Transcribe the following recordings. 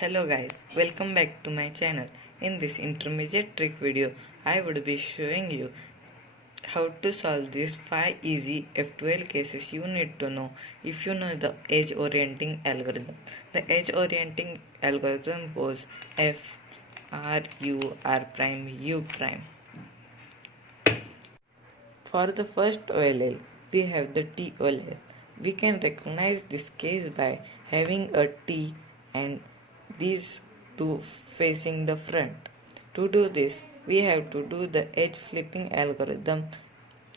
Hello guys, welcome back to my channel. In this intermediate trick video, I would be showing you how to solve these 5 easy F12 cases you need to know if you know the edge orienting algorithm. The edge orienting algorithm goes F R U R prime U prime. For the first OLL, we have the T OLL. We can recognize this case by having a T and these two facing the front. To do this, we have to do the edge flipping algorithm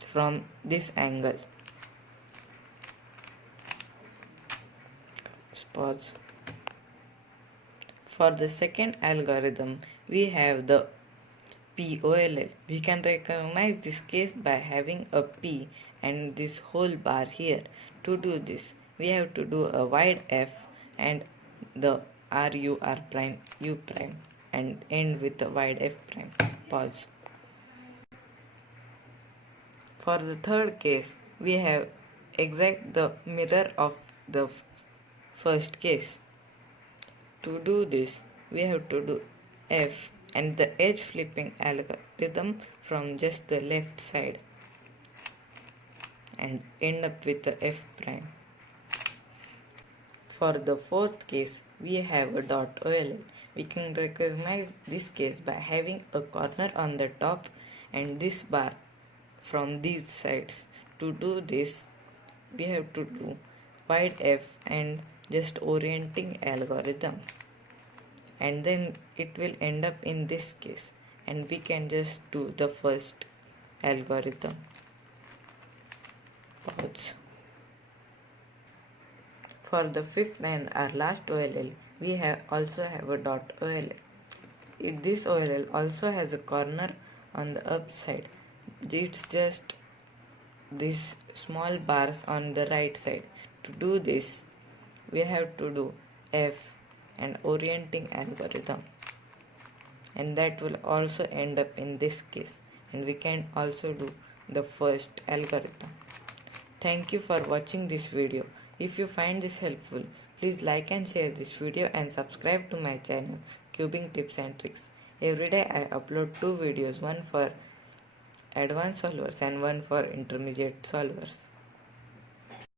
from this angle. Pause. For the second algorithm, we have the POLL. We can recognize this case by having a P and this whole bar here. To do this, we have to do a wide F and the RUR prime U prime and end with the wide F prime. Pause. For the third case, we have exact the mirror of the first case. To do this, we have to do F and the edge flipping algorithm from just the left side and end up with the F prime. For the fourth case, we have a dot OLL. We can recognize this case by having a corner on the top and this bar from these sides. To do this, we have to do wide F and just orienting algorithm, and then it will end up in this case, and we can just do the first algorithm. Pause. For the fifth and our last OLL, we also have a dot OLL. This OLL also has a corner on the upside. It's just these small bars on the right side. To do this, we have to do F and orienting algorithm, and that will also end up in this case, and we can also do the first algorithm. Thank you for watching this video. If you find this helpful, please like and share this video and subscribe to my channel Cubing Tips and Tricks. Every day I upload 2 videos, one for advanced solvers and one for intermediate solvers.